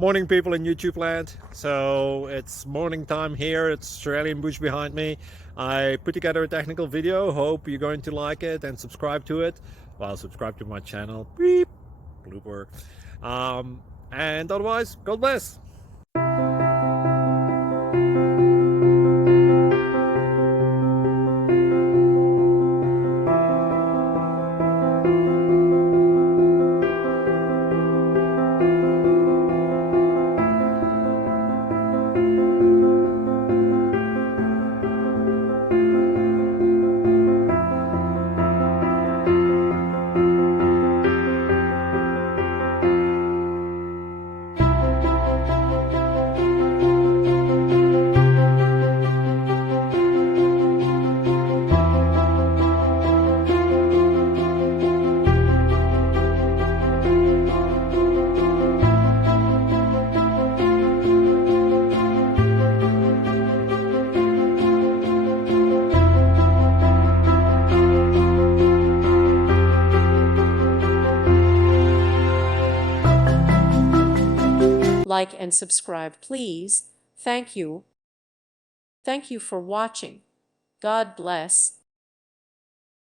Morning, people in YouTube land. So it's morning time here. It's Australian bush behind me. I put together a technical video. Hope you're going to like it and subscribe to it. Well, subscribe to my channel. Beep. Blooper. And otherwise, God bless. Like and subscribe, please. Thank you. Thank you for watching. God bless.